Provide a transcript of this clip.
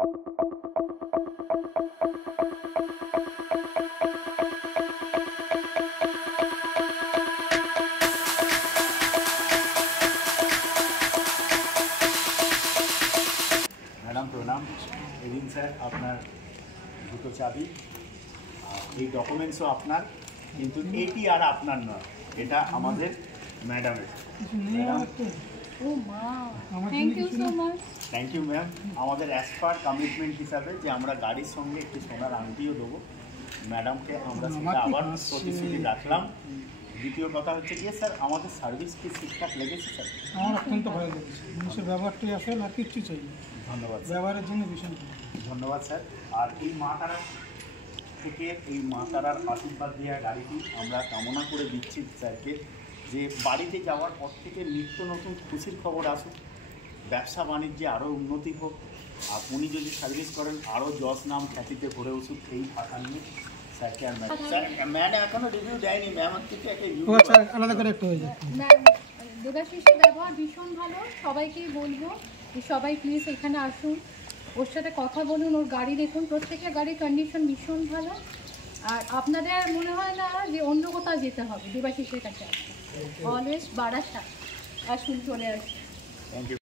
Madam প্রণাম। এদিন sir আপনার দুটো চাবি, এই ডকুমেন্টসও আপনার, কিন্তু এটি আর আপনার নয়, এটা আমাদের ম্যাডামের। Thank you ma'am. আমাদের অ্যাজ পার কমিটমেন্ট হিসাবে যে আমরা গাড়ির সঙ্গে একটি সোনার আংটিও দেবো ম্যাডামকে, আমরা সেটা আবার প্রতিশ্রুতি রাখলাম। দ্বিতীয় কথা হচ্ছে গিয়ে স্যার আমাদের সার্ভিস কি ঠিকঠাক লেগেছে স্যার? আমার অত্যন্ত ভালো লেগেছে, মানুষের ব্যবহারটাই আসল, আর কিচ্ছু চাই। ধন্যবাদ ব্যবহারের জন্য ভীষণ ধন্যবাদ স্যার। আর এই মা তারা থেকে এই মা তারার আশীর্বাদ দেওয়া গাড়িটি আমরা কামনা করে দিচ্ছি স্যারকে, যে বাড়িতে যাওয়ার পর থেকে নিত্য নতুন খুশির খবর আসুক, ব্যবসা বাণিজ্যে আরও উন্নতি হোক, আর উনি যদি সার্ভিস করেন আরও যশ নাম খ্যাতিতে ভরে উঠুক, এই আশা নিয়ে স্যারকে। আর স্যার ম্যাডাম এখনও রিভিউ দেয়নি, ম্যাম থেকে একটা আলাদা করে একটু হয়ে যায়। দেবাশিসের ব্যবহার ভীষণ ভালো, সবাইকেই বলবো যে সবাই প্লিজ এখানে আসুন, ওর সাথে কথা বলুন, ওর গাড়ি দেখুন, প্রত্যেকটা গাড়ির কন্ডিশন ভীষণ ভালো। আর আপনাদের মনে হয় না যে অন্য কোথাও যেতে হবে, দেবাশিসের কাছে আসুন, অলওয়েজ বারাসাত আসুন, চলে আসুন। Thank you.